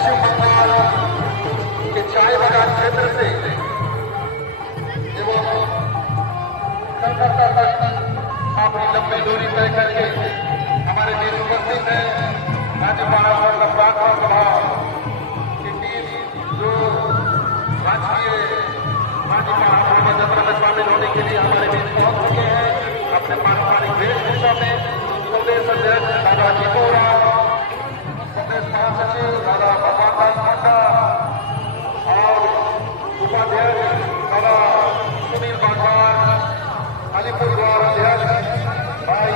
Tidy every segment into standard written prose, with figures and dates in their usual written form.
पश्चिम बंगाल के चाय बागान क्षेत्र से एवं कलकत्ता तक अपनी लंबी दूरी तय करके हमारे देश उपस्थित है। राज्यपाल और प्रार्थना सभा की टीम जो राजकीय राज्यपाल यात्रा में शामिल होने के लिए हमारे बीच पहुंच चुके हैं। अपने पारंपरिक वेशभूषा में प्रदेश अध्यक्ष दादा जीतोरा, प्रदेश महासचिव दादा भगवान दास मुंडा और उपाध्यक्ष दादा सुनील बागवान, अलीपुरद्वार अध्यक्ष भाई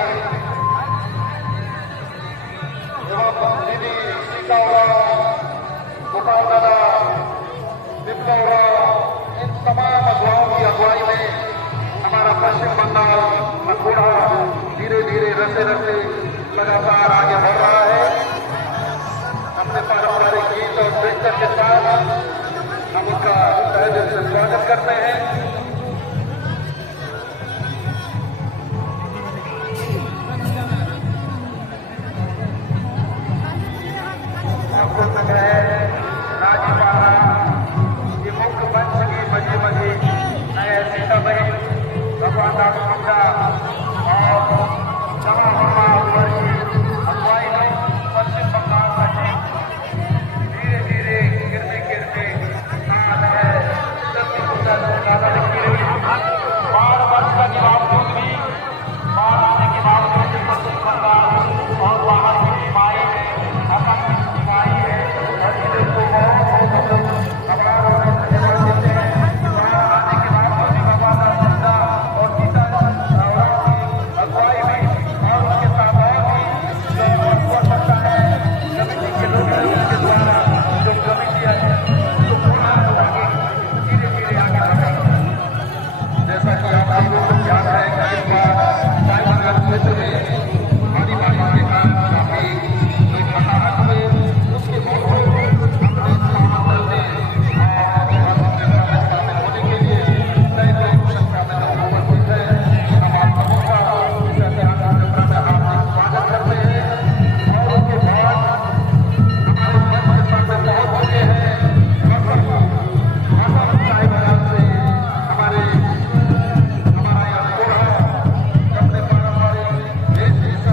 एवं दीदी सीता गोपाल दादा, विप्लव राव, इन तमाम अगुवाओं की अगुवाई में हमारा पश्चिम बंगाल अखोड़ा धीरे धीरे रसे रसे लगातार आगे बढ़ रहा है। अपने पारंपरिक गीत और नृत्य के साथ हम उसका तहे दिल से स्वागत करते हैं। आपको लग रहा है राज्यपाल ये मुख्य मंच की मजे मजे नए सीता बहन भगवान दास मुंडा और अगुवाई में पश्चिम बंगाल का टीम धीरे धीरे गिरते गिरते नाद है 12 वर्ष का बावजूद भी बाढ़ आने के बावजूद भी पश्चिम बंगाल और बाहर की सीमाएं है, असम की सीमाएं है और इधर को बहुत खबर हो रहे देते हैं। बाढ़ आने के बावजूद भी भगवान दास मुंडा और सीता अगुवाई में और उसके साथ और भी जो हो सकता है कमेटी के लोग के द्वारा जो कमेटियां है तो पूरा आगे धीरे धीरे आगे बढ़ा। जैसा कि आप लोगों को याद है कई बार चाय बागान क्षेत्र में भारी बारिश के कारण काफी फटाहट हुए, उसके बावजूद हमने दल ने शामिल होने के लिए नए नए संख्या में लोग उपस्थित है। हम आप सबों का इस ऐतिहासिक यात्रा में हार्दिक स्वागत करते हैं। और उसके बाद हमारे मंच के सामने पहुंच चुके हैं चाय बागान से हमारा यहाँ कोढ़ा अपने पारंपरिक वेशभूषा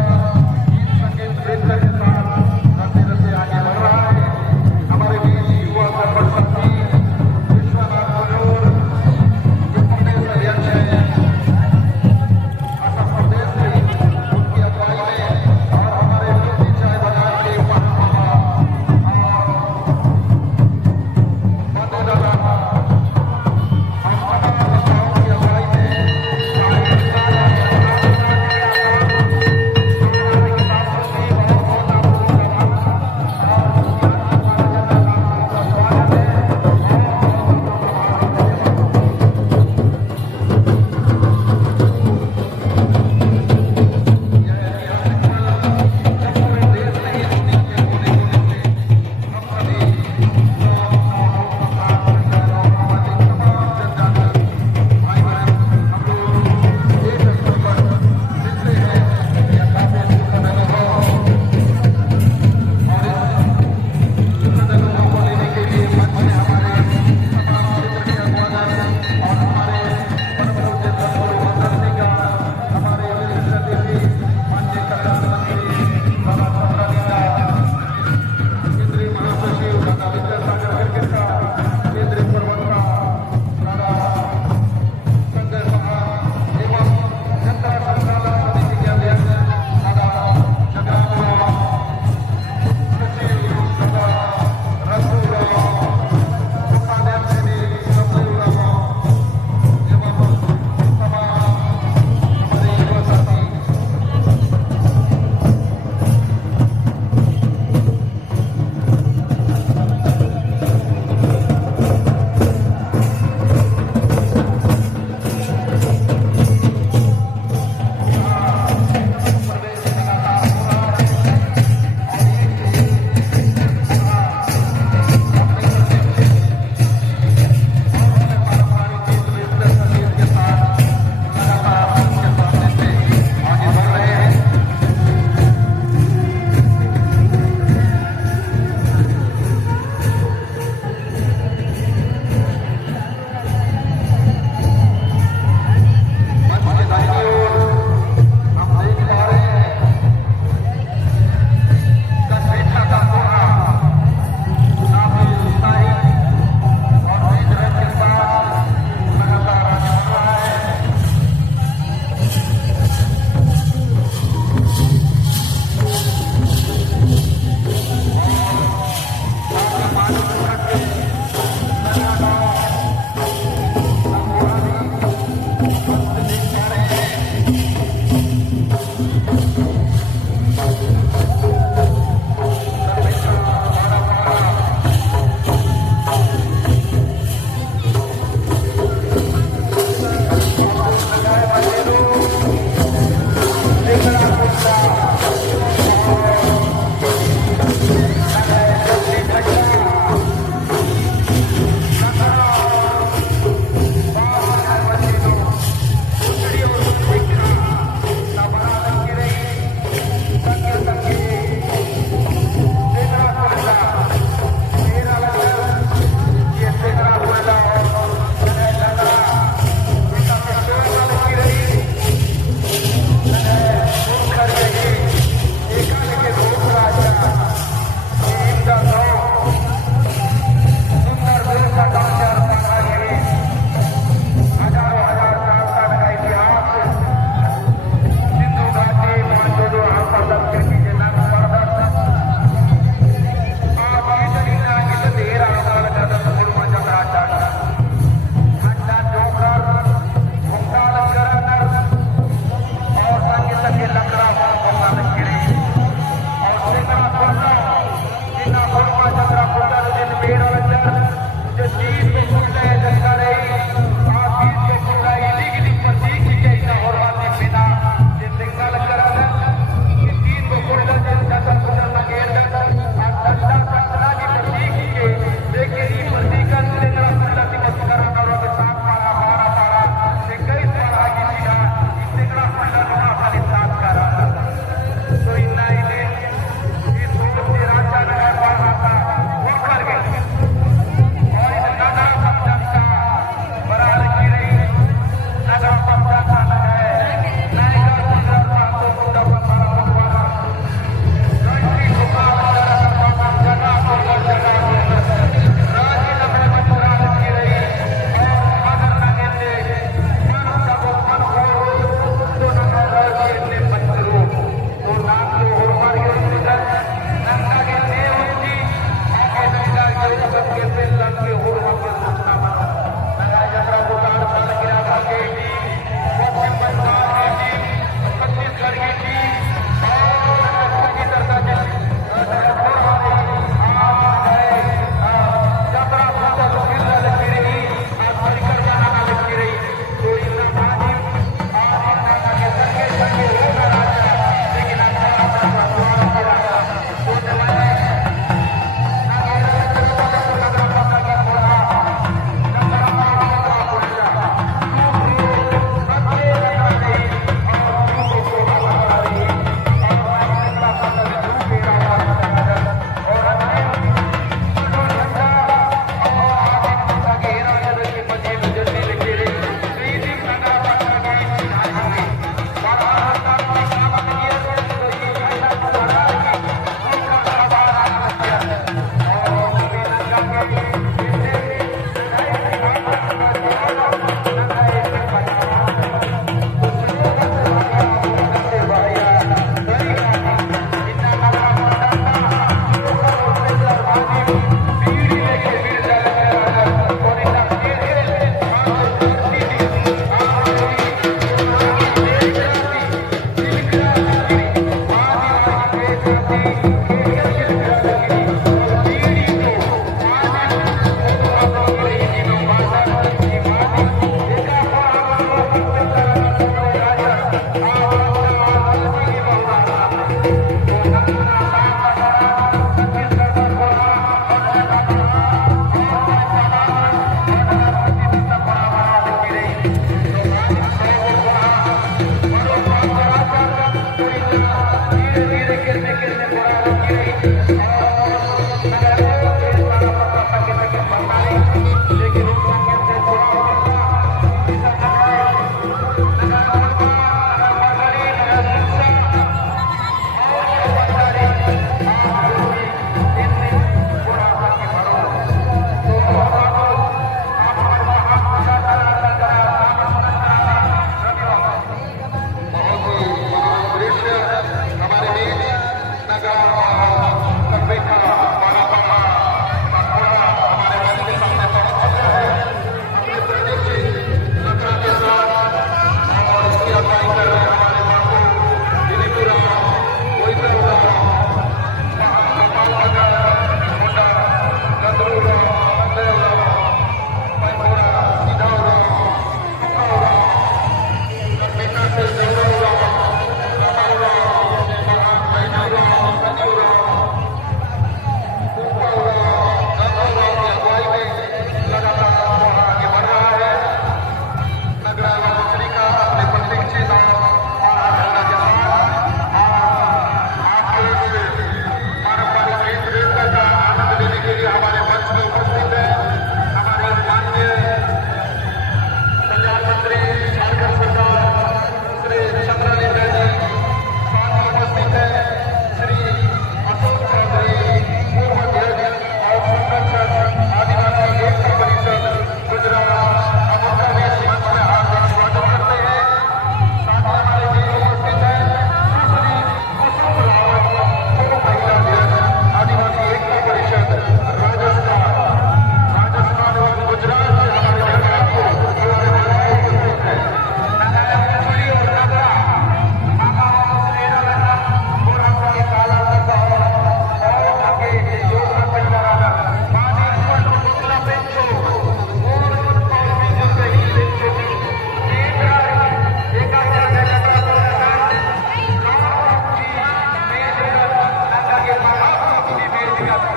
जाता है।